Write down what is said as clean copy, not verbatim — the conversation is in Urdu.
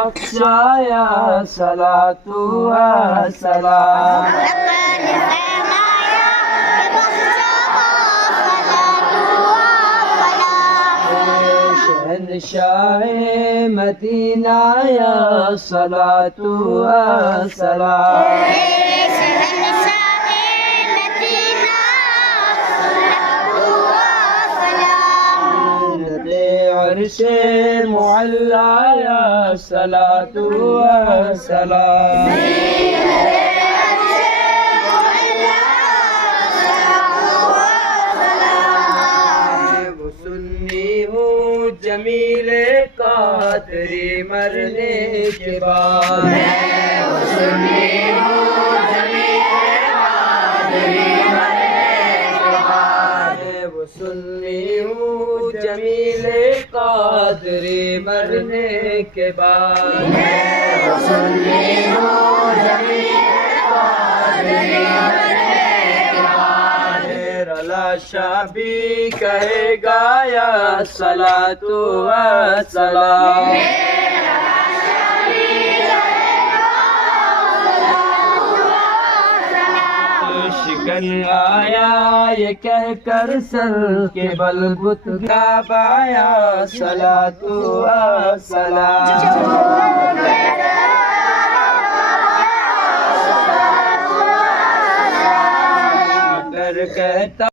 بخشایا صلاۃ و سلام شہنشاہ مدینہ یا صلاۃ و سلام عرش معلا یا صلاۃ و سلام وہ سنی ہوں جمیل قادری مرنے کے بعد وہ سنی ہوں جمیل قادری مرنے کے بعد وہ سنی ہوں جمیل قادری مرنے کے بعد وہ سنی ہوں جمیل قادری مرنے کے بعد لاشا بھی کہے گا یا صلاۃ و سلام شکن آیا یہ کہہ کر سر کے بل بت گایا صلاۃ و سلام کہتا